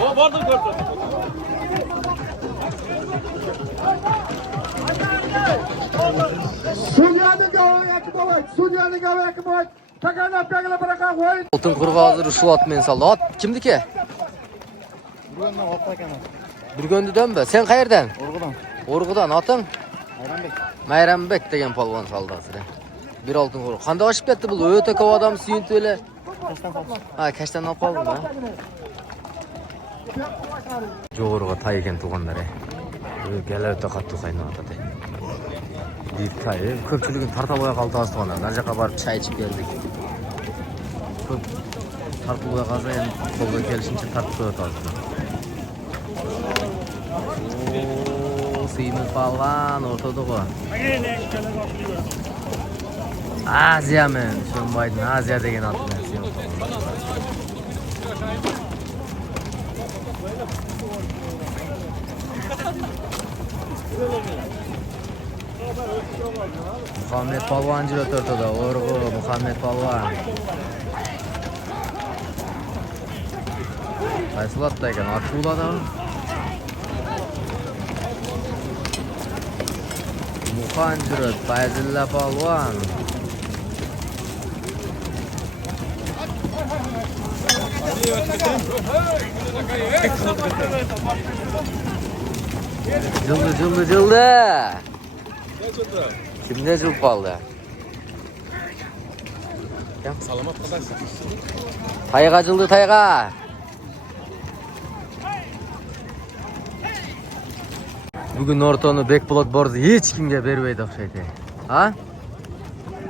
Судьяның гавайяки болайт. Судьяның гавайяки болайт. Takanap pegile bırakan koyun. Altın kurga hazır uşu atmen saldı. At kimdiki? Burgöndüden be. Sen qayerden? Orgudan. Orgudan atın? Ayranbek. Mayranbek degan palvon saldı asile. Bir altın kurga. Qanday oshib ketdi bu? Öte ko'p odam suyunti öyle. Ha, kaçtan olib qoldimi, ha? Jo'g'irga tay ekan tuğanlar. Gala öte qattiq qaynatadi. Büyük tay. Ko'pchiligini tartab oya qaldi tuğanlar. Nar joqqa borib chay ichib keldik. Ko'p tartib oya qalsa ham qo'lga kelishincha tartib qo'yadi. Suyimiz palvon o'rtada qo'y. Aziya men, Shumbay'ın Aziya degan atını. Muhammed Palvan jiro o'rtada, o'rg'u Muhammed Palvan. Qaysi latda ekan, atulada. Muhanjirat Fayzilla Palvan. Jıldı. Kimde jıl paldı? Salamat kadar. Tayga jıldı tayga. Bugün ortonu Bekbolot borzi hiç kimge bermeydi okşaydı. Ha?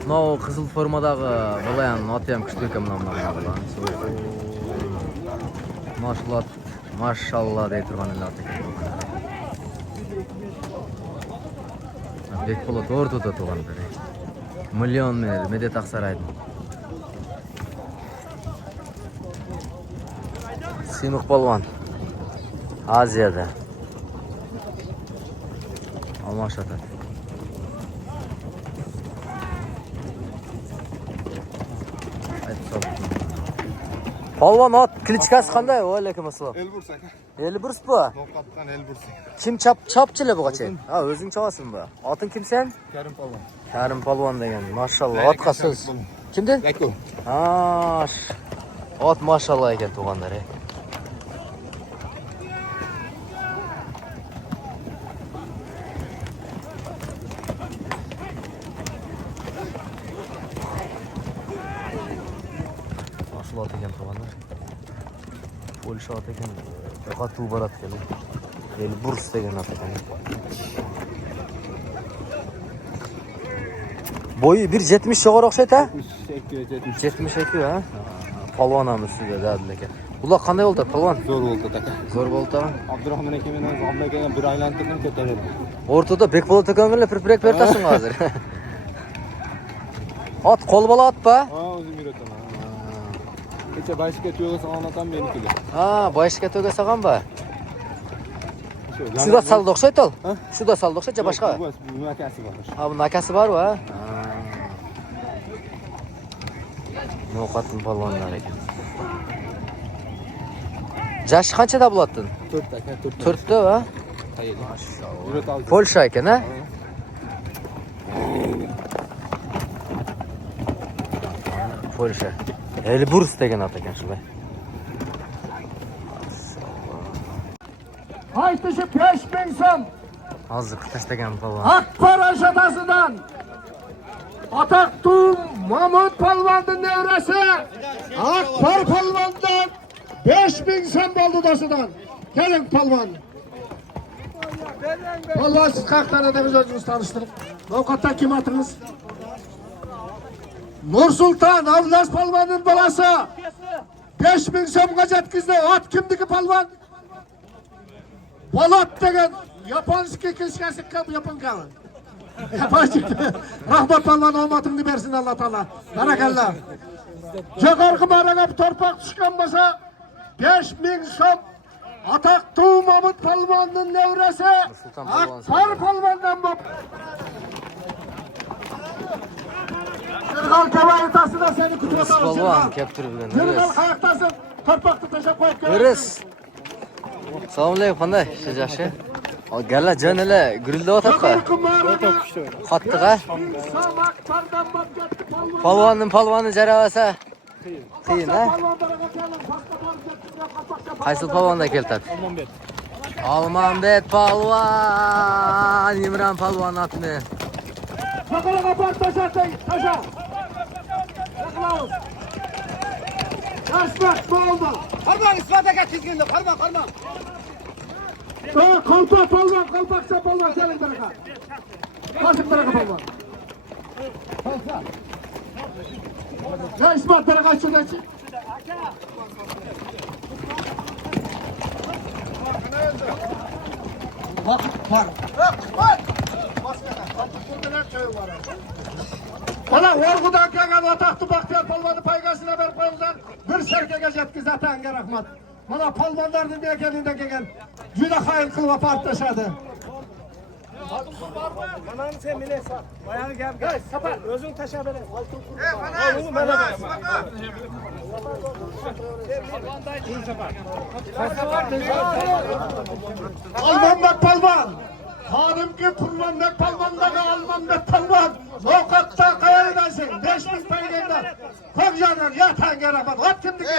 No kızıl formadagı bolayan atıyam küçük ekan mına. Maşallah dey turgan ele at ekan. Bekbolot ortada turgan biri. Milyon meneri Medet Aksaray'dın. Simik palvan. Aziyada. Almaş atar. Palvan at klichkasi qanday? Va alaykum assalom. Elburs aka. Elburs bu. Noqatdan Elburs. Kim chapchili bu qacha? Ha, o'zing chapasin bu. Oting kim sen? Karim Palvan. Karim Palvan degan. Mashallah, otga so'z. Kimdi? Yakov. Ha, ot mashallah ekan tuğanlar. Mashallah ekan tuğanlar. Polsha ot ekan. Qattiq barat ekan. Elburs degan ot ekan. Boyu 1.70 yuqori o'xshaydi, ha? 72 ha? Palvon ham ustida dadil ekan. Ular qanday bo'ldi, palvon? Zo'r bo'ldi aka. Zo'r bo'ldi. Abdurahmon aka bilan Zobla akaga bir aylantirdim ko'taradi. O'rtada Bekbolot akamga pirpirak bertasin hozir. Ot qo'l bola otpa? Ha, o'zim yurataman. Kecha Bayshga to'g'risi onatam menikiga. Ha, Bayshga to'ga sag'anba. Shuda saldi o'xshaydi ol. Shuda saldi o'xshaydi boshqa. Bu akasi bor. Ha, bu akasi bor-ku, ha? Noqatli palvonlar ekan. Jashi qanchada bo'ladin? 4 aka, 4 ta, ha? Qayerda? Maşallah. Polsha ekan, ha? Polsha. Elburs degan ot ekan shulay. Aytışı 5.000 so'm. Hozir tashlagan palvon. Akbarash otasidan Ataktuğ Mahmut Palvan'ın nevresi Akbar Palvan'dan 5.000 so'm bo'ldi dosidan. Keling palvon. Palvon siz qaqtarada biz o'zingiz tanishtirib. Ovqatda kim atınız? Nursultan Avlas Palvan'ın balası 5.000 so'mga yetkizdi. At kimdiki palvon? Polat degan Yaponskiy kilishkasi yapon kalı. Rahmat palvon omadingni bersin Allah taala. Barakallah. Yuqorqi maraga torpaq tushgan bo'lsa 5.000 so'm Ataktuğ Mahmut Palvan'ın nevresi Akbar Palvan'dan bu. kal kemayitası da seni kutlatalım. Polvon kelip turibdi bugun. Yürü kal ayaktasın. Torpakta taşap koyup gel. Iris. Assalomu alaykum, qanday? Siz yaxshi? Galla jon ele gurildayotibdi. Qattiq a? Polvonni jaravasa qiyin a? Qaysi polvonda keltadi? Almanbet polvon, Imron polvon otni. Bakalım kapar taşa taşa. Kaçmak ne oldu? Parmağın İsmet'e geç çizginde. Parmak. Kolpak polvan, kolpaksa polvan gelin tarafa. Kaçık tarafa polvan. Ya İsmet tarafa kaç şuradan çık. Bana Orgu'dan gelgen ataktı Bahtiyar Polvan'ı paygasına ver polvan. Bir serkege jetki zaten rahmat. Bana polvanlarının bir ekelinden gelgen. Cüda hayır kılva partlaşadı. Ananı sen bile sat. Bayağı gel. Sapar. Özün taşa bile. Alman Polvan. Hanımki Kurman Polvan'da Alman Polvan. Sokakta kayar edersin. 5000 peygender. Kokcanlar yatan rahmat. At kimdiki?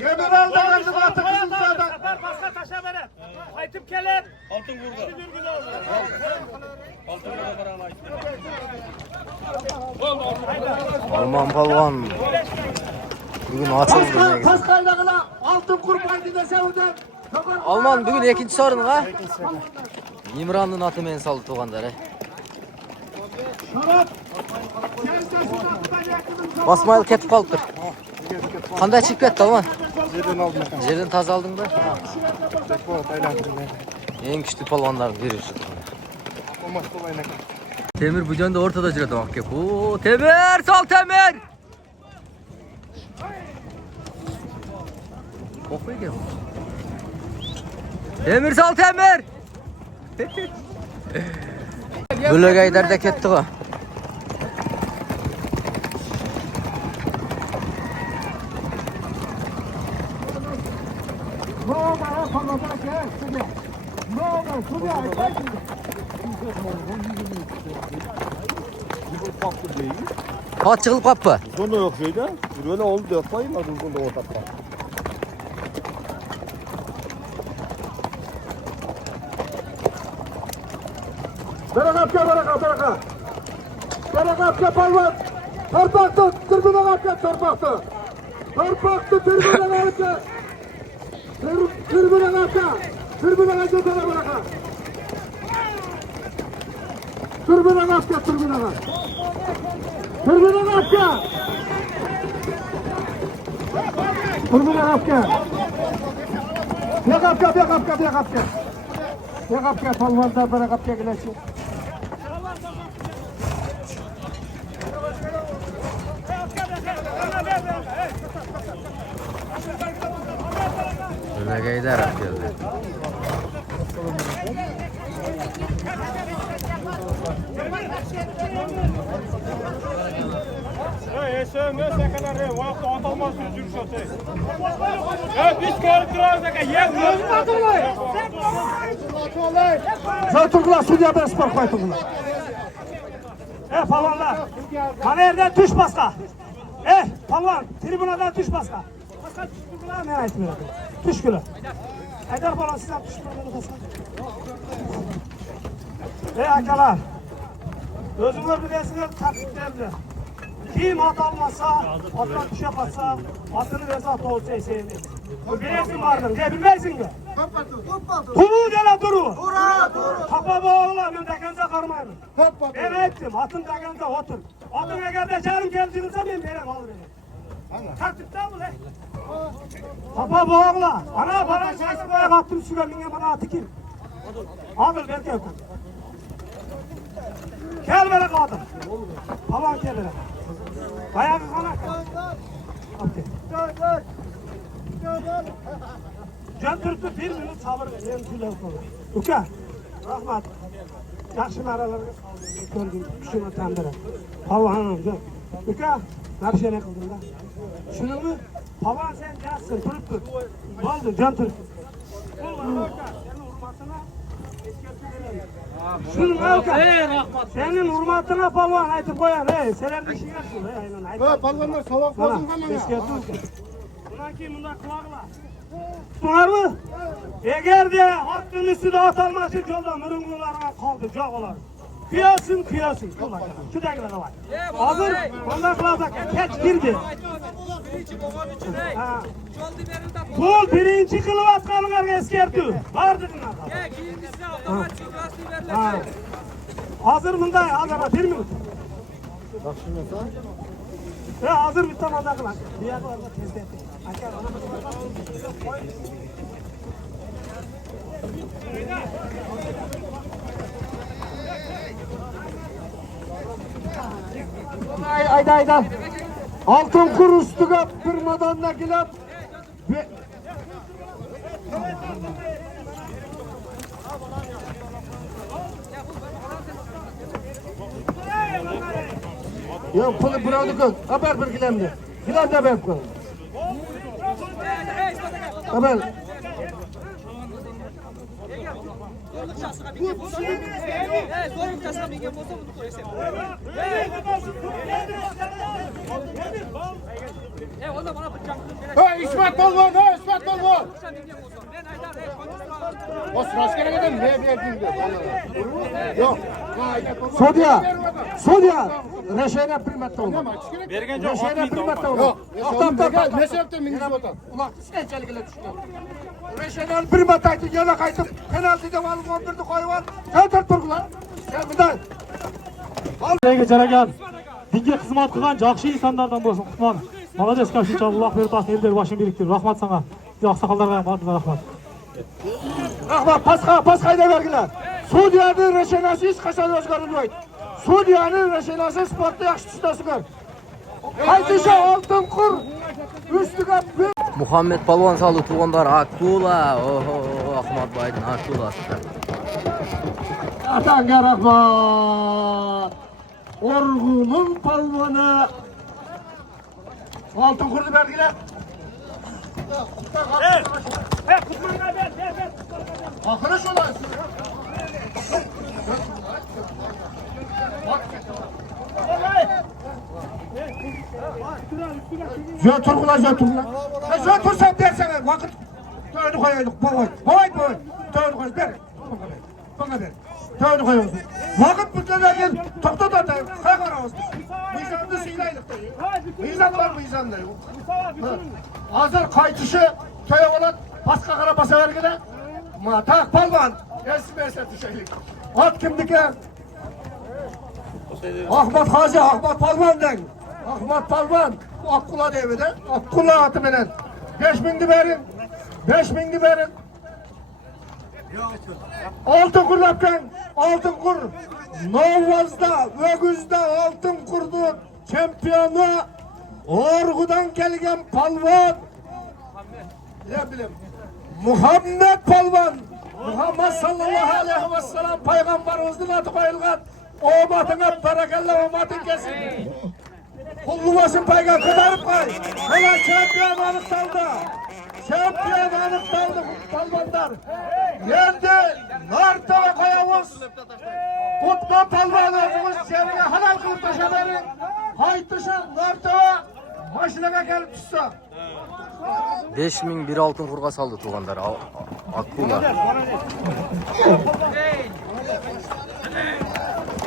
Yemin aldığınızı atı kızım zaten. Başka taşa bile. Aytıp gelin. Alman polvon. Bugun ochildi. Kas kaynağına altın kurban gidese öden. Alman bugun 2-o'ringa. Imronning oti men soldi tug'anlar. Şarap. Basmaylı ketib qolibdir. Qanday chiqib ketdi Alman? Жерден toza oldingmi? Eng kuchli polvonlarning biri shu. Temir bu jonda o'rtada yuradi vaqtga. O, Temir, sol Temir. O'qiydi. Temir sol Temir. Bo'lagaydarda ketdi-ku. Kaç yıl kapı? Uzun da yok şeyde. Böyle oldu 4 ay mı uzun da ortada. Berekapka Polvan. Torpaktı. Tribüne kapka torpaktı. Torpaktı tribüne kapka. Tribüne kapka. Tribüne kapka bırakın. Tribüne kapka tribüne kapka. Tribüne kapka. Tribüne kapka. Bir kapka. Bir kapka Polvan'da berekapka gidesin. Bo'lagaydar keldi. Zaytullah Suriye ben spor koytullah. Palvanlar. Bana yerden düş baska. Palvan. Tribünadan düş baska. Baska düş gülü ne ayetmiyor? Düş gülü. Eder falan size düş gülü. Akalar. Özümür bilesiniz taktiklerdi. Kim at almasa, atlar düş yapatsa, atını verse at olsa eseğiniz. Bilesin vardın, de bilmezsin mi? Turu dene duru. Tapa bağla, ben dekenze karmayın. Ben ettim, atın dekenze otur. Atın eğer de canım geldiğinizde ben verem alırım. Taktikte mi lan? Tapa bağla. Bana çaysı bayağı attım sürenliğe bana atı kim? Alır belki öpün. Gel bana kadın. Aman gel bana. Bayağı kana. Can Türk'ü 1 minut sabır ver. Uka. Rahmat. Yaxshi maralarga ko'rdim, kuchini tandirib. Palvonim, jo'q. Uka, narshana qildim-da. Shunimi? Palvon sen jassin, turib tur. Bo'ldi, jon tur. Shunimi uka? Senin hurmatına palvon aytib qo'yar. Selam deyishinglar-ku, aynan aytib. Palvonlar savoq bo'lsin mana. Bundan keyin bunday qilag'lar. Tutunarmi? Egarda otning ustida otolmasin yo'lda murunglarga qoldi, jo'g'alar. Kuyasin. Shudagilar davay. Hozir bunday qiladi aka, kech kirdi. Pul birinchi qilayotganlarga eskartuv. Bardinglar. Keyingisi avtomat cheklashni beriladi. Hozir bunday, hozir 1 minut. Hozir bitta mazza qilamiz. Bu yoqlarga tezda. Aka, Ayda. Altın kur ustiga bir madonna kelib. Yo'q, puli birovniki. Xabar bir gilamdi. Gilamda berib qo'y. Xabar. İsmet Balvan. O sırasına kadar ne verdin diyor. Yok. Sudya. Reşene primatta oldu. Reşene primatta oldu. Ne sebepten mingi otan? Ulan iskençelikle düştü. Reşene primatta aytı yana kaytıp penaltıda alıp 11'de koyup sen turgular. Sen bundan. Sizlarga jaragan dinga xizmat qilgan yaxshi insonlardan bo'lsin Qutman. Молодец, Kashich, Alloh bersin, eldir boshing biriktir. Rahmat sana. Oqsoqollarga ham rahmat. Rahmat, paskayda vergiler. Sudyanın reşenası hiç qachon o'zgarmaydi. Sudyanın reşenası sportda yaxshi tushunasizlar. Qaytishi oltin qur. Ustiga Muhammed Palvon saldı tuğanlar Akula. Oho, Ahmet Baydın Akulası. Atanga rahmat. Orgunun palvonu. Altın kurdu vergiler. Arkadaş olan. Jön turgular. Jön tursam dersene vakit. Tövünü koyaydık. Boy. Tövünü koyaydık. Ver. Bana ver. Tövünü koyuyoruz. Vakit bütünlerken tokta da kaygara olsun. Mizanlı sıylaydık. Mizan var mizan da yok. Hazır kaytışı köye olan baska kara basa vergide. Tak palvan. Esmerse düşeylik. At kimdiki? Ahmet Hacı, Ahmet Palvan den. Ahmet Palvan. Akkula devide. Akkula atı menen. 5.000'di verin. 5.000'di verin. Altın kurlapken altın kur. Novaz'da, Ögüz'de altın kurdu. Şampiyonu Orgu'dan gelgen palvan. Ne bileyim. Muhammed Palvan. Muhammed sallallahu aleyhi ve sellem peygamberimizin adı koyulgan. Omatına berekelle omatın kesin. Kullumasın peygamber kıdarıp koy. Hala şampiyon anıktaldı. Şampiyon anıktaldı palvanlar. Yendi Nartava koyamız. Kutma palvan özümüz sevgi halal kılıp taşaları. Haytışı Nartava başına gelip tutsa. 5000 bir altın kurga saldı tuğanlar Akula.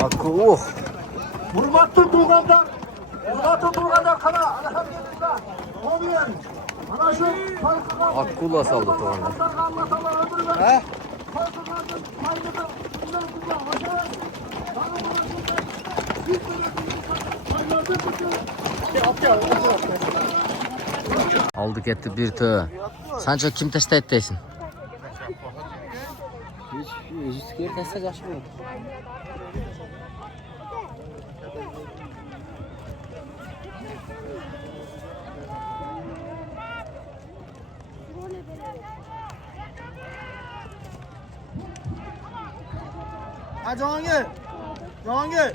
Akula. Hurmatlı tuğanlar. Kana elhamdülillah. Oğlum. Ana şu farkına. Akula saldı tuğanlar. He? Aldık etti bir tığ. Sence kim test ettiysin? Hiç kere teste yaşmıyor. Ha Cahangir. Cahangir.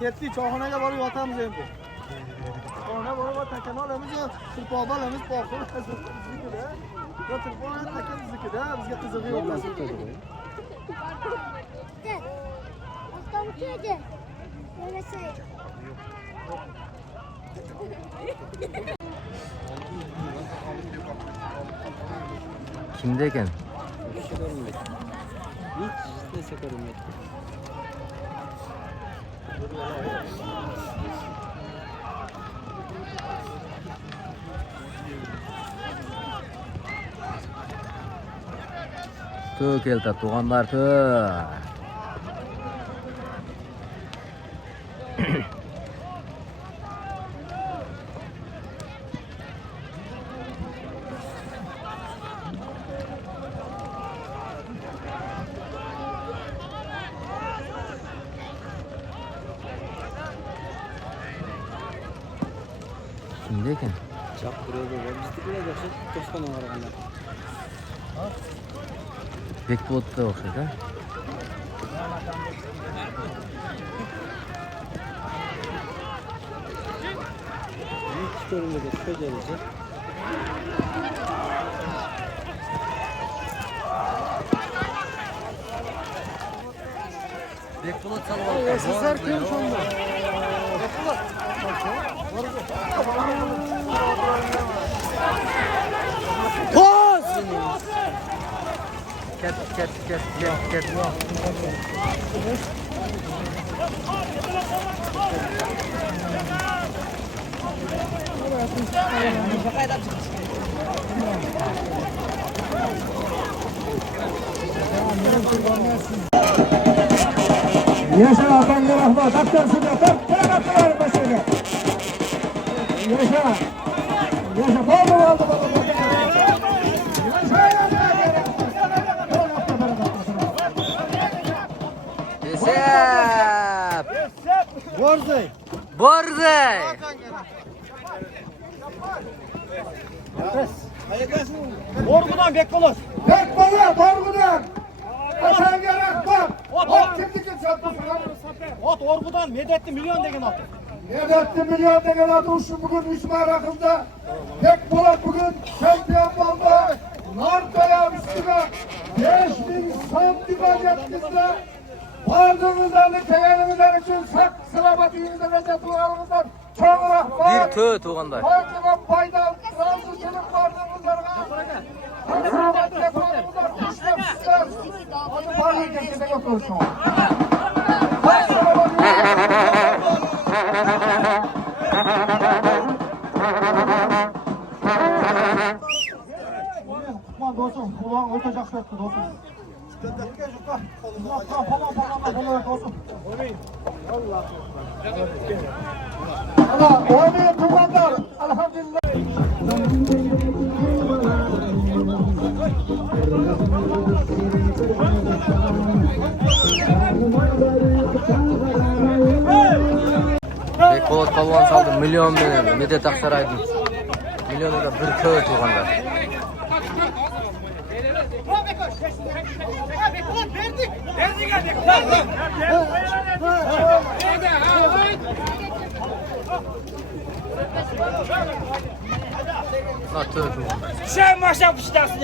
Ketdik, choyxonaga borib yotamiz endi. Choyxonaga borib takani olamiz, turpoqni olamiz, poqni biznikida. Yo turpoq takan biznikida, bizga qizig'i yo'q aslida. Kimde ekan? Tuh keldi tuğanlar tuh. Kimde ekan? Chaq buraya bizdiklar yaxshi to'sqon o'rganda. Bekbotga o'xshaydi. Ikki ko'rinmaga tushajalicha. Bekbot salib oldi. Sizlar kim shunda? Ket. Yaşa Hakan'la Rahmat. Haktan sıcak. Bırak attılar mesela. Yaşa. Yaşa. Bol aldı baba. Esep. Borzay. Borzay. Orgudan Bekbolos. Bekbala, Borgu'dan. Hasan'a rahmat. Ot kimdi kim sattı? Ot Orgudan Medetli milyon degen atı. Devletli milyon degen adı şu bugün İsmail Akım'da. Bekbala bugün şampiyon oldu. Narkaya üstüne 5000 santima yetkizdi. Vardığınızdan, tegelinizden için selametliğinizden ve cetlularınızdan çok rahmat. Bir tö tuğanlar. Farkına fayda, razısılık vardığınızlarına. Selametle vardığınızdan düşmemişler. Hadi parlayın kendine götürsün. Tutman dostum. Ulan orta jakşı etti dostum. Falan dostum. Allah, oynayın tumanlar. Elhamdülillah. Bekbot palvon saldı milyon bilen. Medet Aksaray'dın. Milyonuyla bir tö tuğanlar. Ha tö tuğanlar. Sen maşa pıştasın.